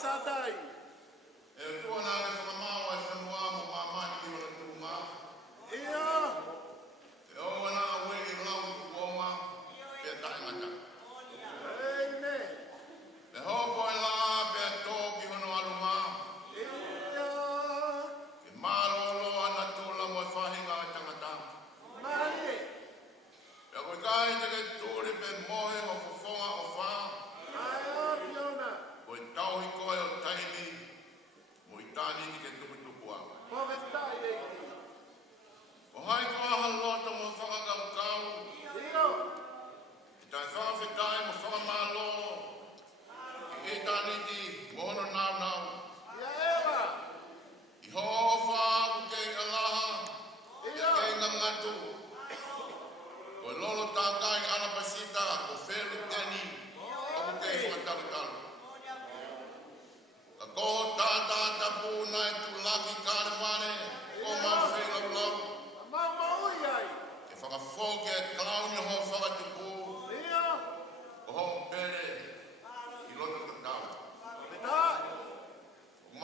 sadai. E tua na le whamau e whanua mo mamani ki wala tūma. Ia. E o na awe i lau i kuoma pe tae ngata. Amen. Le hopo e la pe tō ki hono aluma. Ia. Ke mālolo ana tūla mo e whahinga e tangata. Mari. E koe kai te ke tūri pe mohe o whawhonga o wha. Ai o Fiona. Koe tauhi koe o taini. Mo i tāni ki ke tupu anga. Povestai eiti. O hai koa halota mo whakakau kau. Ia. I tai whakawhikai mo whakamālo. I tāni ti mohono nau nau. Ia ewa. I hofa ku kei alaha. Ia. Kei ngangatu. Koe lolo tākai ana pasita. Ko whelu teni. O ku kei whakatarutaru. Ka koho tātā tapu nai tu laki kāre mane. Ko mau whelau lau. Mau mau iai. Ke whakawhoke klaunio ho whakatupu. Ia. Ko ho pere. I loto kakau. Betai.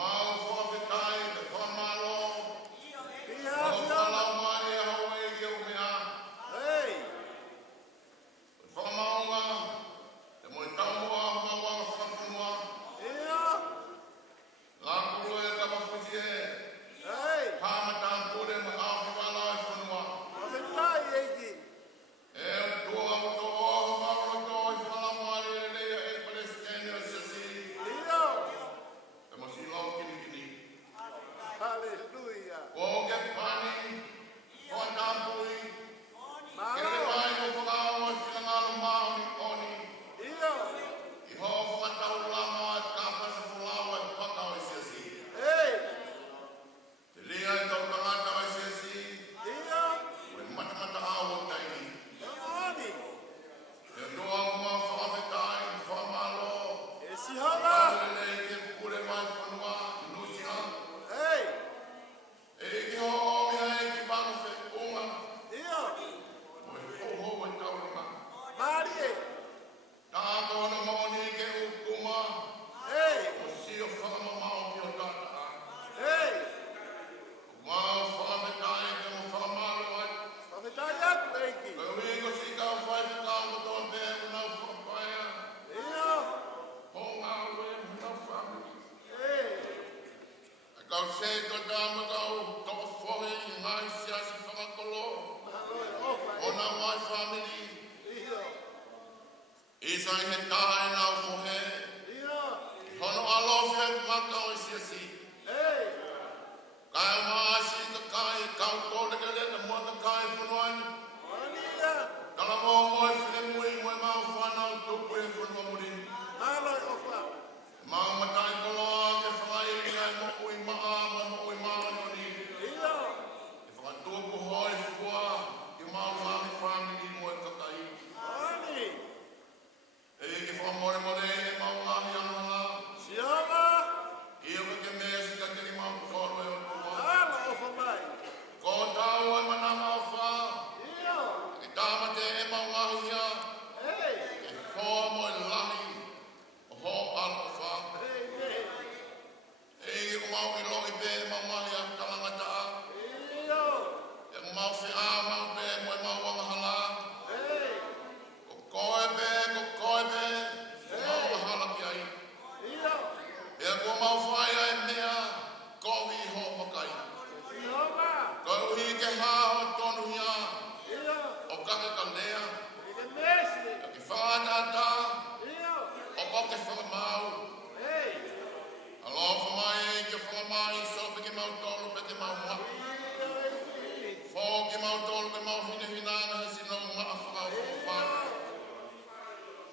Mau whakawhikai te whamalo. Ia Ko Fiona. whalau mai e hau e i au mea. Ei. Whamaunga. Te moe taumua whamawanga whakawhunua. Ia. Lakuro e kawawhiti e. Ei. Pāmatang pure mo au whiwala e whanua. Povestai eiti. E tua o to o whamaro to i whalamari e lea e Palestine o Sisi. Ia. Te mo si lau kini kini. Hallelujah. Ko ke pani. Whanapui. Ke le Mara. mai o whakao e whiangalo mao ni oni. Ia. I ho whakatau lama e kāpasa whulao e whakao e Sisi. Ei. Te lia e tau tangata o Sisi. Ia. O e matamata au o taini. Mani. E toa o mau whakawhikai, whamalo. Esi hanga. Alele ke pure mai whanua, nusia. Ei. E ki ho o mea e ki bango whe unga. Ia. O e hoho e tauranga. Mari. Tāko ana moni ke ukuma. Ei. O si o whakamamao ki o tata. Ei. O mau whakawhikai ke mo whakamalo ai. Povestai atu eiti. Koe wingo si kau whai whakao mo toa pēr unau whakapaya. Ia. Honga ue unau whamuri. Ei. A kau se to dama kau toko whohe i ngai siasi whakakolo. Aloi ofa. Ona mai family. Ia. Isai he taha e nau whohe. Ia. Hono alofi e maka o siasi. Ei. Kai maasi ka kai kau tole ke lena mona kai whanuani. Mania. Kala mo moe while mui moe mau whanau tupu e whanua muri. Aloi ofa. Mau matai koloa ke whai ngai mo ui maa mo mo ui maa noni. Ia. E whakatupu hoi fua ki mau wami family moe kakai. Mani. E ki whamore more e mau ngahi anala. Siama. Ia ka ke mea si ka kiri mau koro e o tua. Ala ofa mai. Ko tau e mananga o wha. Ia. Ke tāmate e mau ngahi ia. Ei. Ke hoa mo e lahi. O ho ala o wha. Ei. Ei. E ki ko mau i loki pe e mau ngahi a talangata a. Ia. E ko mau whi a mau pe mo e mau wangahala. Ei. Ko koe pe. Ko mau wahala ki ai. Ia. E ko mau whai ai mea. Kowi ho makai. Siama. Ko uhi ke haho tonu ia. Ia. O kaka ka lea. Ege mesi. Ki whanata. Ia. O koke whakamau. Ei. Alo whamai e ki whakamau i so pe ki mau tolu pe ki mau hoa. Ia. Ei. Fo ki mau tolu pe mau hine hinana he sinau maa whakau whakawha.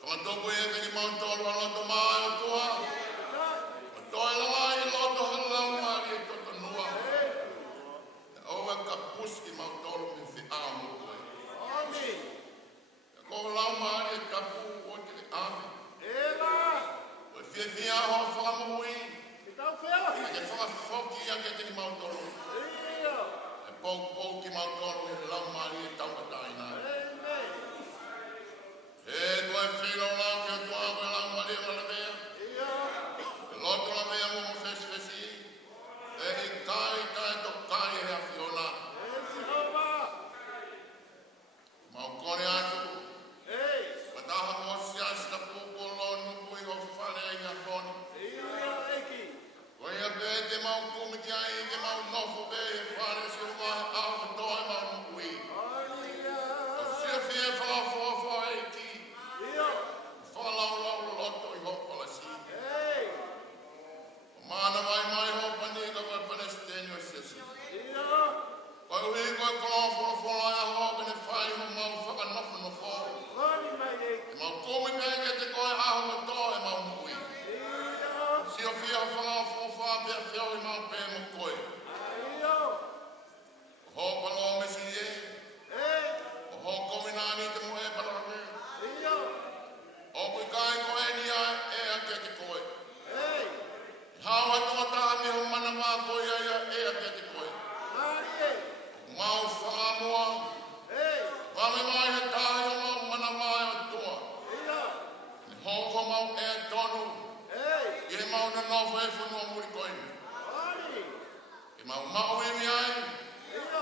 Whakatoku e pe ki mau tolu a loto mai o tua. O toi langa i loto halau mari e toto nua. E oa ka puski mau tolu me whi aamu koe. Mani. E ko lau mari e ka pu o te ki ame. Ela. O e fia fia ho whakamuhui. Então feo. E ke whakafoki a ke te ki mau tolu. Ia. E pou ki mau tolu e lau mari e tau katai nai. Amen. E koe whilo lau ke tua koe lau mari e malabea. Ia. E loto fio fio whanga whawha pia whio I mau pē mo koe. Iyo. Ho palo mesi e. Ei. Ho kominani te mo e parame. Iyo. O kui kai koe ni a e a ke te koe. Ei. Hawa tonga taha me ho mana mā koe a e a ke te koe. Mari. Mau whanga mua. Ei. Wame mai he taha o mau mana mai o toa. Iyo. Hoko mau e tonu. Ei. I he mau na nofu e whanua muri koe. Mari. I mau mau e mi ai. Iyo.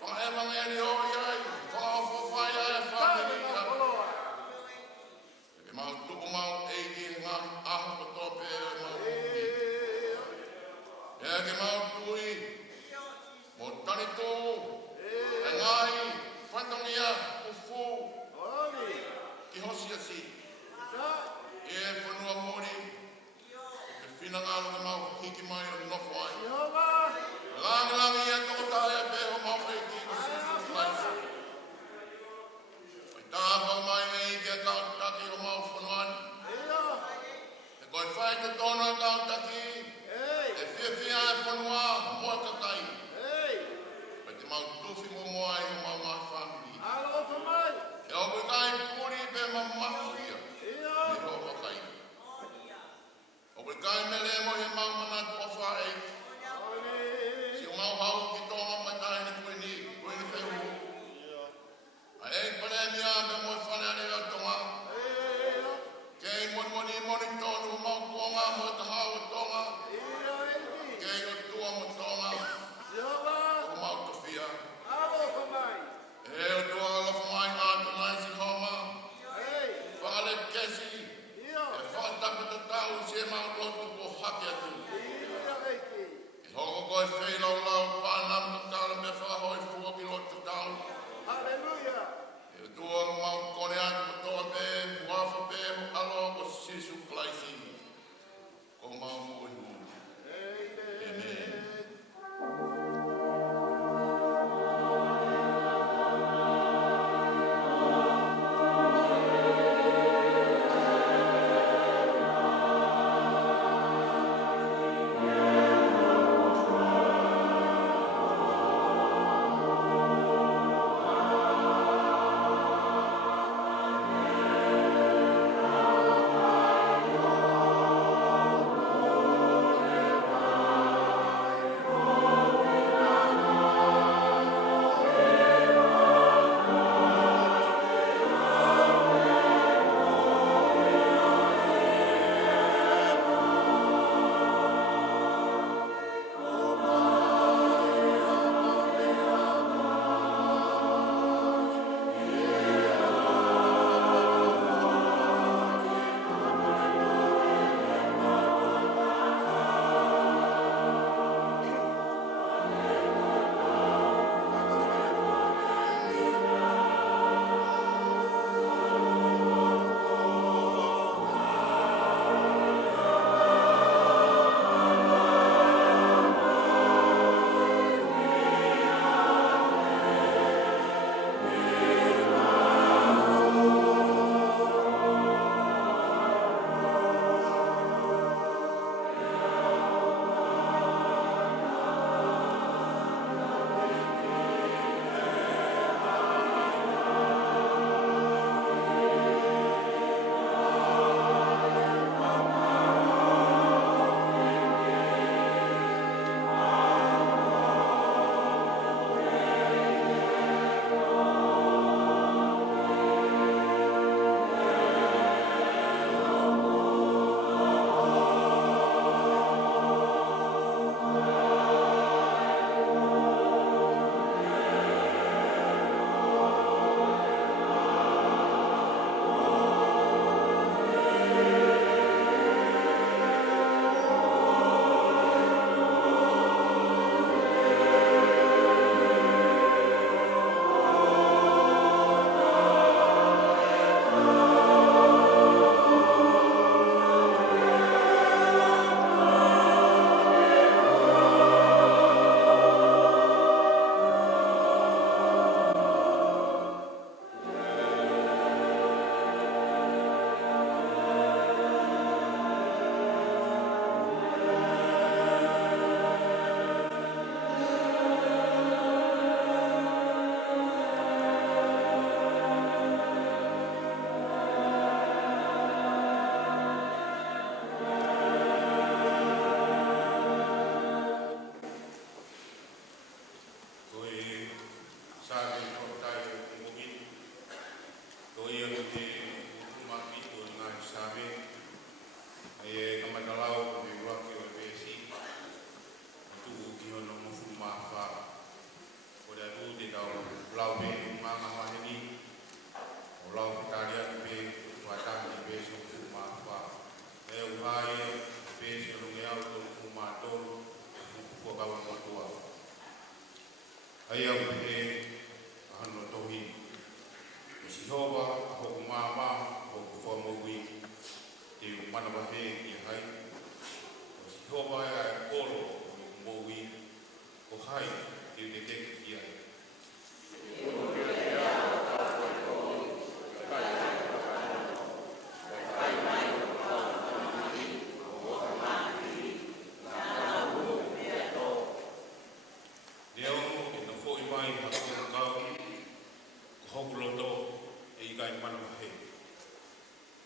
Whanga e wanga e ni o i ai. Whanga o whawhai ai e Tani whakiri na ai. koloa. E mau tuku mau e ki ngā aho ko tope e mau uki. Iyo. E ke mau tui. Mo tani tō. E Iyo. ngai. Whantongia. Ufu. Mari. Ki hosi asi. Ta. E whanua mori. E whina ngā runga mau hiki mai o nofo ai. Jehova. Langi langi ia toko tae e peho mau e ki ko sifu lai. Pai tāpau mai e i kia kau taki o mau whanuani. Iyo. E koe whai te tono e kau taki. Ei. E whiawhia e whanua moa kakai. Ei. Pai te mau tuwhi mo moa i o mau mai whamiri. Alo fa mai. E o koe kai puri pe mamahu ia. Iyo. Me ho wakai. O koe kai mele mo he mau mana kua wha e. Mari. Si o mau hau ki tonga matai ni koe ni whehu. A e pare mi a me mo whane ane a tonga. Iyo. Kei moni tonu mau kuonga mo te hau o tonga. Iyo eki. Kei o tua mo tonga. Jehova. O mau te whia. Alo fa mai. E o tua alofa mai ngā tonai si homa. Ei. Whale kesi. Iyo. E whaatapa te tau si e mau lotu po ai au e ano tohi. O si hoa, a hoku māma, hoku whamogui, te manawahe i hai. O si hoa e a koro o mōwi, o hai, te te keki ki ai.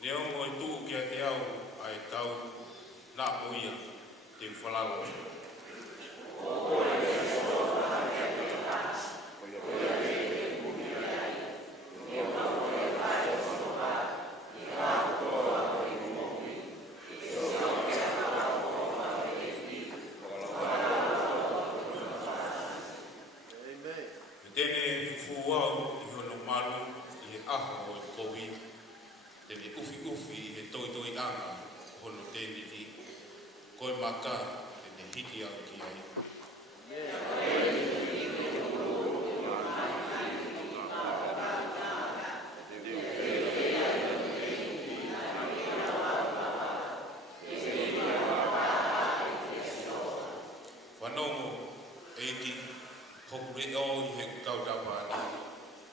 Leo ngoi tu kia te au ai tau nā moia te whalago. Tēne fuau i hono malu i he aho o kowi. Tēne ufi i he toi anga hono tēne ki. Koe maka tēne hiki au ki ai. Whanongo eiti hoku re o i he kautapāti.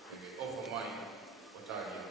Tēne ofa mai o tāia.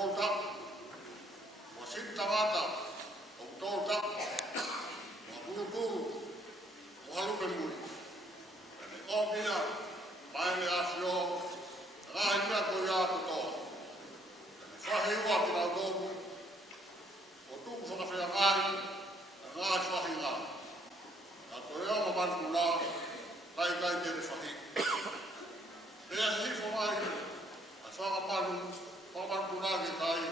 tolta. Wa sita mata. O tolta. Wa buru. O halupe muli. Ane obina. Maene asio. Rahina ko ya to. Sahi wa kina dobu. O tuku soka fea ngai. Ngai sahi nga. Na ko ya maman kula. Kai kene sahi. Kaya hifo mai. Asaka panu. Paman kula ki kai.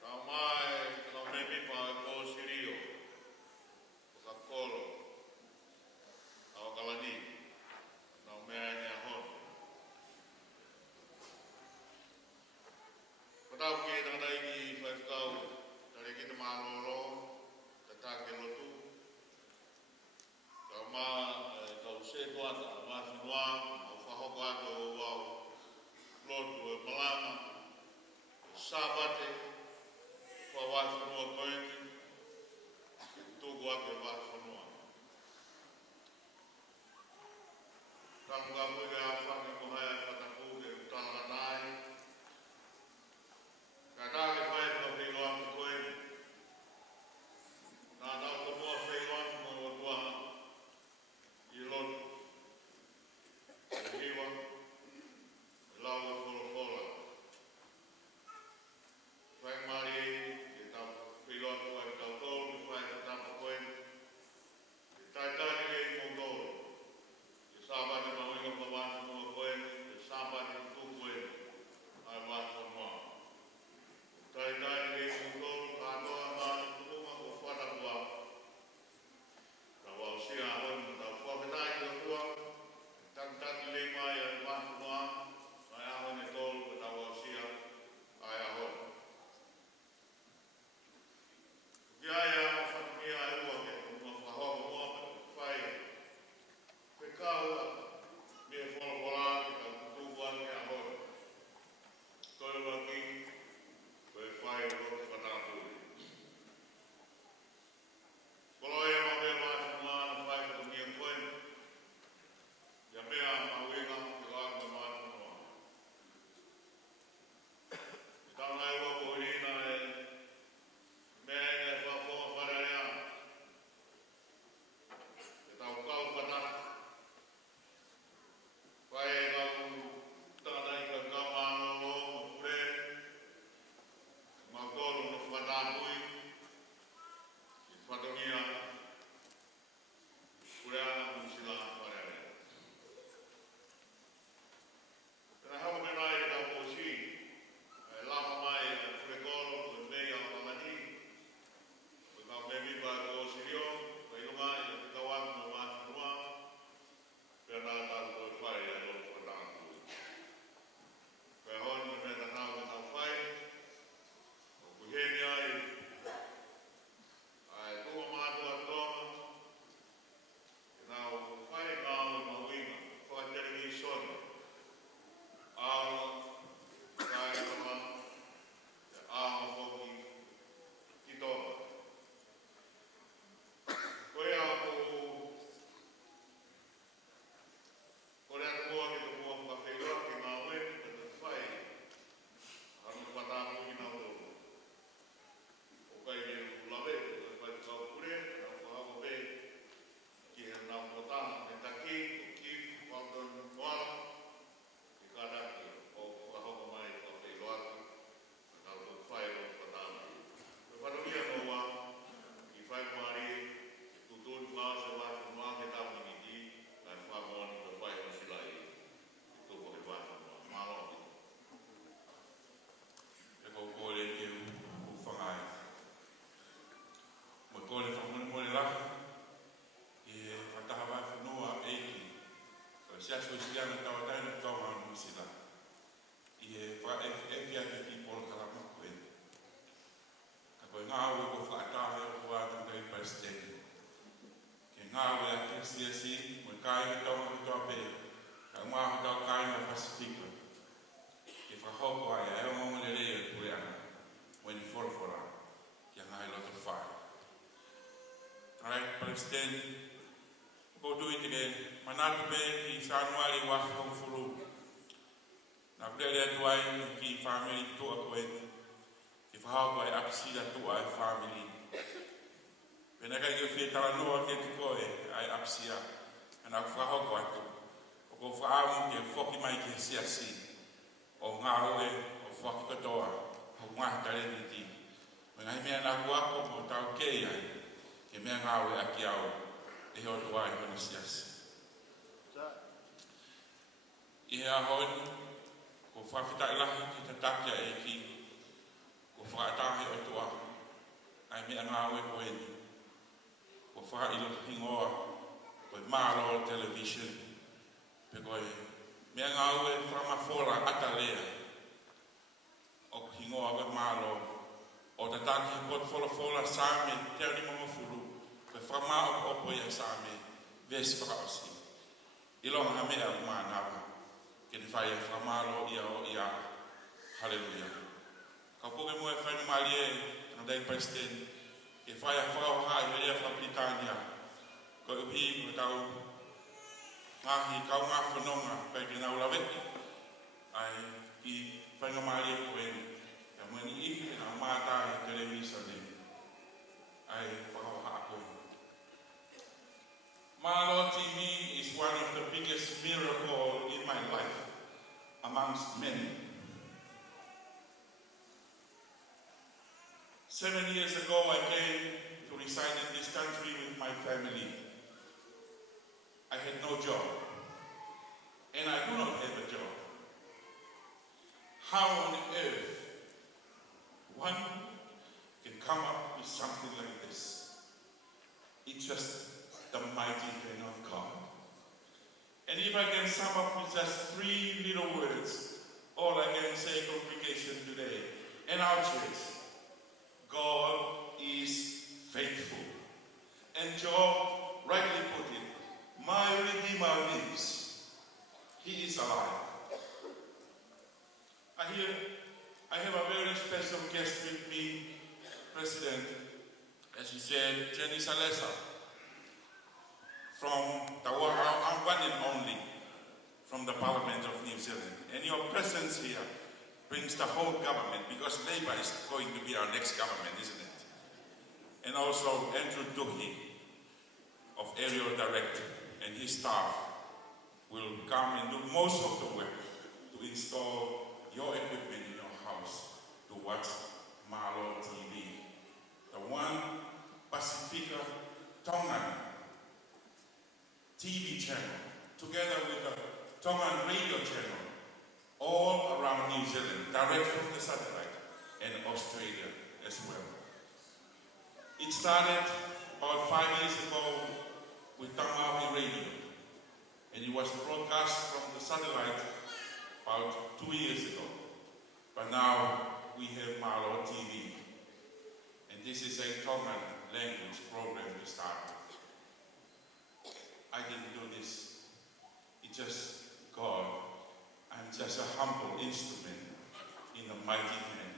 Tau mai, tau ki e tangata i whaifkau, tare ki te mālolo, te tāke lotu. Ka mā, kau se toata, mā whinua, au whahoko ato o wau, lotu e malama, sāpate, whawai whinua koeni, tūku ake wai whinua. Tangu ka mui a whaki ko hea whatapu ke utanga nai. Ka tāke whai ka whilo ake koeni. Nā tau ka mua whilo ake mo o tuanga i lotu. E hiwa, e lau e wholofola. Whai mari e tau whilo ake whai tau tolu, whai ka tapa koeni. E taitani e i mō tolu. Sāpati mawinga pawāsi mua koeni, sāpati tū koeni, ai wāsa mua. Tai rei mūtoro kātoa māna tūma ko whatakua. Ka wau sia honi, tau whakatai ka tua, tangtaki lei mai ai wāsa mua, mai ahone tolu ka tau wau sia, ai ahone. Ki ai a whakamia ai ua ke, mua whahoko mua, whai, Pekaua, me wholofola ki ka kutuwa ke ahore. Toi waki, koe whai rote whatāpuri. Kolo e mawe māsi māna whai kutumia koe. Ia mea mawinga ki wāka māsi mua. I tanga e wako irina e mea e whakonga whararea. E tau kau whataka. Wai e kau tangata i ka kau mānolo, ma pure, ma tolu no whatāpui, i whatongia, pure ana musila whareare. Tēnā hau mena e tau pōsi, e lama mai e pure kolo, koe mei au mamati, koe kau me mipa e pōsi rio, koe ilunga e kau atu no mātu nua, pēnā tātu koe whai e lo whatāpui. Koe honi me ta nau e tau whai, o kuheni ai, ai tōma mātua tōma, e nau whai ngāo e mawinga, whakatere ki soni, awa, kai tama, e awa whoki, ki tōma. Koe ako, kore atu mua ki te mua whawhiroa ki ngā weni, ka te whai, anu whatāpu ki nau tōru. O kai me ulawe, o kai kau pure, nau whahako pe, ki he nau potana, me taki, o ki, whakon moala, ki karaki, o whahako mai whawhiroa ki, nau tō whai o whatāpu. Me whatamia noa, ki whai maari, ki tutun whāsa wāsa mua ke tau ni ki, kai whamoni ka whai o silai, ki tūko he wāsa mua, mālo ki. E kau kore e u whangai. Mo kore whakamone lahi, e whataha wai whanua eiki. Ka siaso i siana tawa taina tau hanu sila. I e whaefi ake ki polo karama koe. Ka koe ngāwe ko whaatahe o wātang kai Palestine. Ke ngāwe a Kristiasi, mo i kai ki tau ki tau pe, ka ngāwe tau kai na Pasifika. Ke whahoko ai a eo mongo le rea pure ana, mo ni whorofora, ki a ngai loto whai. Ai, Palestine, koutu i tike manatu pe ki Sanuari wafi hong furu. Nā pere atu ai ki family tua koe, ki whahoko ai apisida tua ai family. Pena kai ki whie tala noa ke te koe ai apisia, ana ku whahoko atu. O ko whaamu ki whoki mai ki siasi, o ngā hoe o whaki katoa, o ngahi tareni ti. Menga hi mea nā kuako mo tau kei ai, ke mea ngā hoe aki au, e heo tua i honi siasi. I hea honi, ko whawhita ilahi ki te takia e ki, ko whaatahe o tua, ai mea ngā hoe koeni, ko whailo hingoa, koe mālo o television, pe koe mea ngā hoe whamafora ata lea, o ki ingoa ka malo o te taki pot fola sa me te ani mo fulu pe whama opo ia sa me ves whakaosi. Ilonga ha mea umanawa ke te whai e whamalo ia o ia. Hallelujah. Ka puke mua e whainu mali e na dei paisten ke whai a whakao hai me lea whapitania ko uhi ko tau ngahi kau ngā whanonga kai ke nau laweti ai i whainga mali e koeni ka mwani ihi e nā mātai te re misa ne ai whakao haa koeni. Malo TV is one of the biggest miracles in my life amongst many. 7 years ago, I came to reside in this country with my family. I had no job, and I do not have a job. How on earth one can come up with something like this? It's just the mighty hand of God. And if I can sum up with just 3 little words, all I can say, congregation today, and our church, God is faithful. And Job rightly put it, my Redeemer lives. He is alive. I have a very special guest with me, President, as he said, Jenny Salesa, from the one and only from the Parliament of New Zealand. And your presence here brings the whole government, because Labour is going to be our next government, isn't it? And also Andrew Duhy of Aerial Direct and his staff will come and do most of the work to install your equipment in your house to watch Malo TV. The One Pacifica Tongan TV channel, together with the Tongan radio channel, all around New Zealand, direct from the satellite, and Australia as well. It started about 5 years ago with Tamawi Radio, and it was broadcast from the satellite about 2 years ago. But now we have Malo TV, and this is a Tongan language program to start with. I didn't do this. It's just God. I'm just a humble instrument in the mighty hand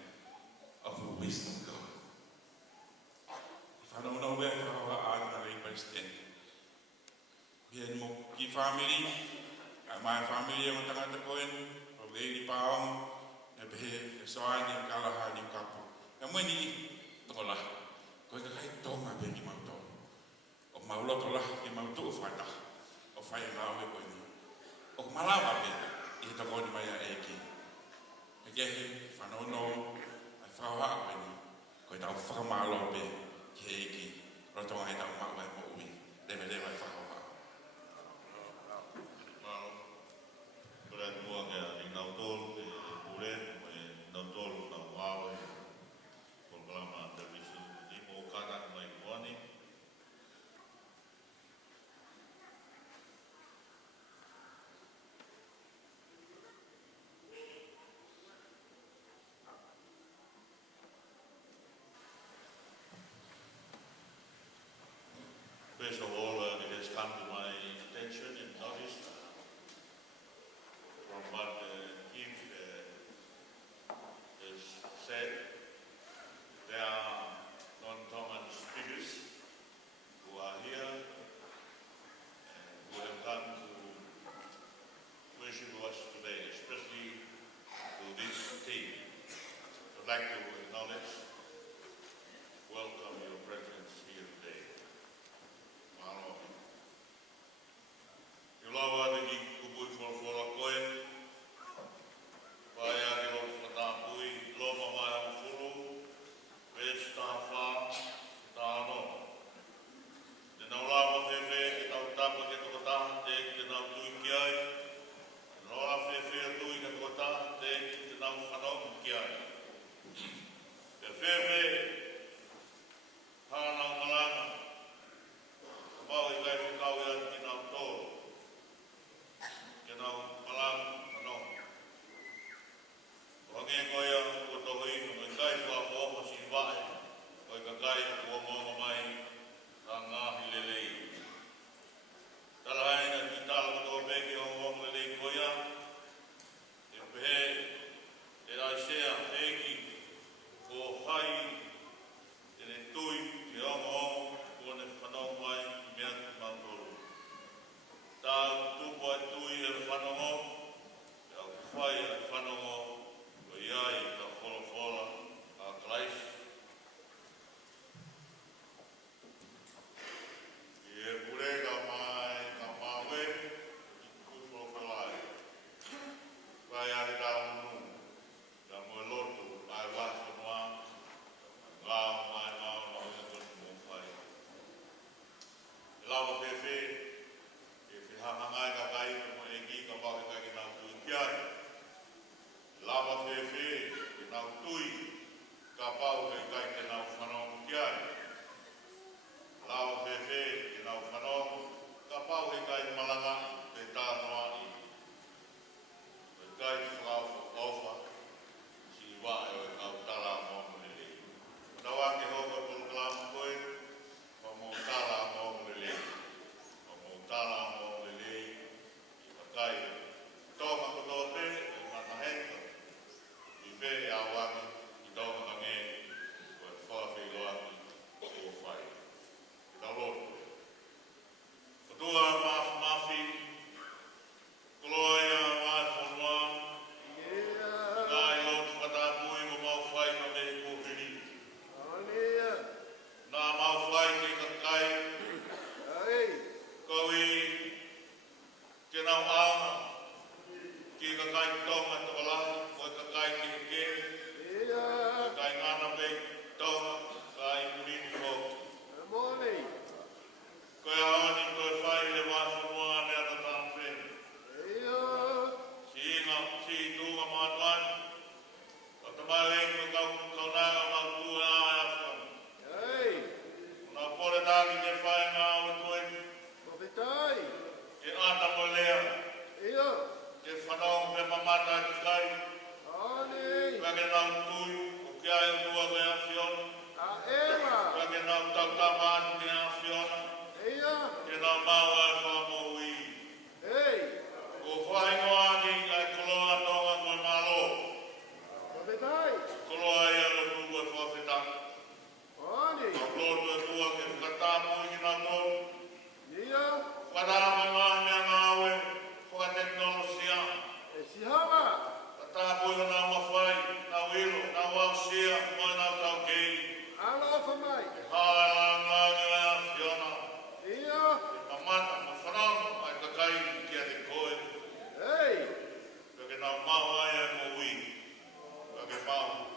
of the wisdom God. If I don't know where I'm going to stand. We had my family, my family, I'm going to go in, from Lady Paong, and be so I need Kalaha, and Kapu. And when he told her, because I told my baby Mauto, of Maulotola, in Mautu Fata, of Fire Lawe, of Malawa, I hit a body by a eki. Again, if I don't know, I found out when you go down from Malo Bay, Keki, Rotom, I don't want my movie. They may never found out. First of all, it has come to my attention and notice from what Chief has said, there are non-Tongan speakers who are here and who have come to worship us today, especially to this team. I'd like to acknowledge, welcome your presence here today. Malo. Yulawa de kubui for koen. Vaya de los patapui, loma mai au fulu, vesta fa, tano. De nau lava fefe, ke tau tapa ke tokota, te nau tui kiai. Noa fefe tui ke tokota, te nau whanau kiai. Te fefe, hana o malama. Pau i kai whikau ia ki nau tōro. ka pau he kai te nau whanau ki ai. Lawa whewhe ki nau whanau, ka pau he kai malanga te tānoa i. He kai whakau whakauwha, si wae o e kau tala mō mulele. Tawa ke hoko tolu kalama koe, wa mō tala mō mulele. Wa mō tala mō mulele, i wakai. Tōma koto te, e mana heka, i pe e awangi, i tōma kange, o e whawhi loaki, o whai. I tau loro. Kotua mafi, koloa ia mai whanua, ngai lotu whatapui mo mau whai ma me kōhiri. Nā mau whai ke kakai, kaui, ke nau aama, ki kakai tonga tawalahi, o kakai ki ke, kakai ngana me tonga, kai munini whoki. Koe haoni koe whai le wāwhanua ne ata tāwhe. Si inga, si tūga mātuan, o te mai wengi kau nāga mau tūga āi afkan. Nā pore tāki ke whai ngā o tue, ke ata mo lea, ke whanau me mamata ki kai, wake nau tui, o ki ai o tua me a whiona, wake nau tautama atu me a whiona, ke nau mau ai whamo ui. Ko whai ngoa ni ai koloa tonga koe malo, koloa ia lo nuku e whawhetanga. Nau lotu e tua ke whakatāpu i nā tonu, whatarama ngā mea ngāwe, whakateknolosia, whatāpu i nā mawhai, nā wilo, nā wausia, moe nā tau kei, hae ngā ngai a whiona, mamata, ma whanau, ai kakai ki a te koe, peke nā mau ai e mo ui, peke mau.